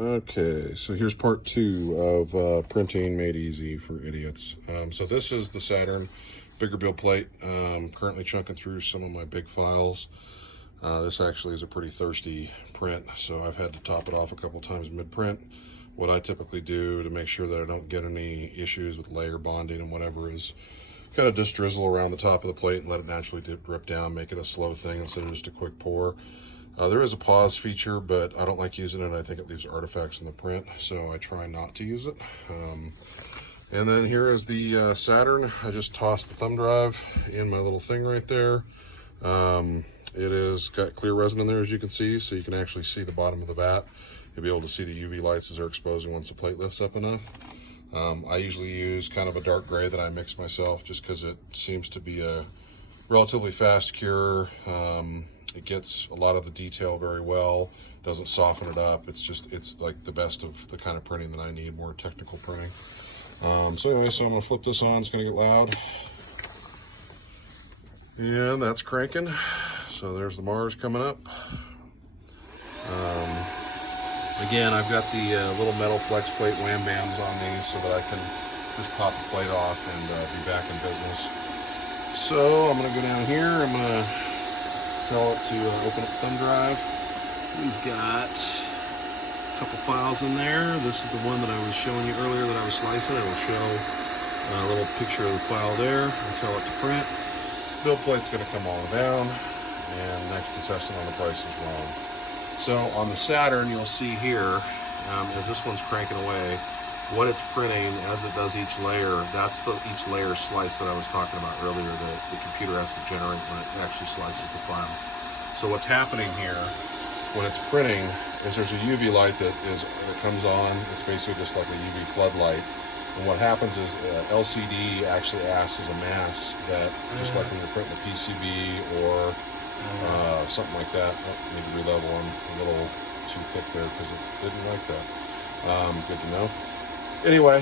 Okay, so here's part 2 of printing made easy for idiots. So this is the Saturn bigger build plate. Currently chunking through some of my big files. This actually is a pretty thirsty print, so I've had to top it off a couple times mid-print. What I typically do to make sure that I don't get any issues with layer bonding and whatever is kind of just drizzle around the top of the plate and let it naturally drip down, make it a slow thing instead of just a quick pour. There is a pause feature, but I don't like using it. I think it leaves artifacts in the print, so I try not to use it. And then here is the Saturn. I just tossed the thumb drive in my little thing right there. It is got clear resin in there, as you can see, so you can actually see the bottom of the vat. You'll be able to see the UV lights as they're exposing once the plate lifts up enough. I usually use kind of a dark gray that I mix myself just because it seems to be a relatively fast cure. It gets a lot of the detail very well, doesn't soften it up. It's like the best of the kind of printing that I need, more technical printing. So anyway, so I'm gonna flip this on, it's gonna get loud. And that's cranking. So there's the Mars coming up. Again, I've got the little metal flex plate wham bams on these so that I can just pop the plate off and be back in business. So I'm gonna go down here, I'm gonna tell it to open up the thumb drive. We've got a couple files in there. This is the one that I was showing you earlier that I was slicing. I will show a little picture of the file there. I'll tell it to print. Build plate's gonna come all down, and next contestant on the price is wrong. So on the Saturn, you'll see here, as this one's cranking away, what it's printing as it does each layer. That's each layer slice that I was talking about earlier that the computer has to generate when it actually slices the file. So what's happening here when it's printing is there's a UV light that comes on. It's basically just like a UV floodlight. And what happens is LCD actually acts as a mask that, just like when you're printing a PCB or something like that. Oh, need to relevel them. A little too thick there because it didn't like that. Good to know. Anyway,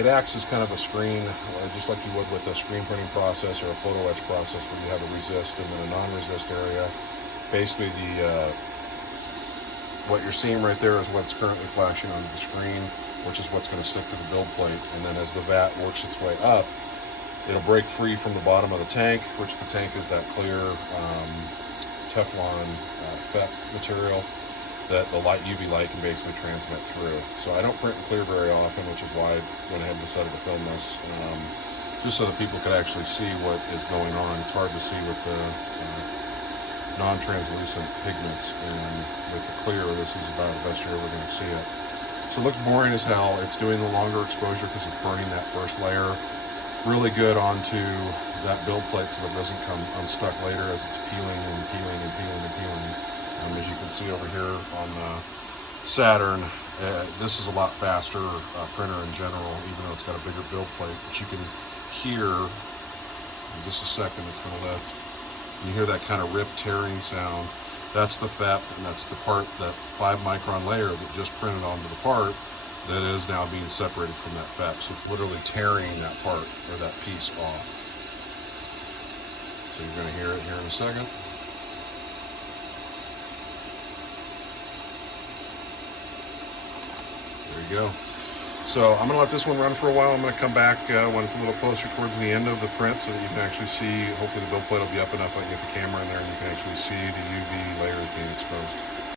it acts as kind of a screen, just like you would with a screen printing process or a photo etch process where you have a resist and then a non-resist area. Basically, what you're seeing right there is what's currently flashing onto the screen, which is what's going to stick to the build plate. And then as the vat works its way up, it'll break free from the bottom of the tank, which the tank is that clear Teflon FET material that the UV light can basically transmit through. So I don't print and clear very often, which is why I went ahead and decided to film this, just so that people could actually see what is going on. It's hard to see with the non-translucent pigments, and with the clear, this is about the best you're ever going to see it. So it looks boring as hell. It's doing the longer exposure because it's burning that first layer really good onto that build plate so that it doesn't come unstuck later as it's peeling and peeling and peeling and peeling. As you can see over here on the Saturn, this is a lot faster printer in general, even though it's got a bigger build plate. But you can hear, in just a second, it's going to lift. You hear that kind of rip tearing sound. That's the FET, and that's the part, that 5 micron layer that just printed onto the part that is now being separated from that FET. So it's literally tearing that part or that piece off. So you're going to hear it here in a second. There you go. So I'm going to let this one run for a while. I'm going to come back when it's a little closer towards the end of the print so that you can actually see, hopefully the build plate will be up enough I can get the camera in there and you can actually see the UV layers being exposed.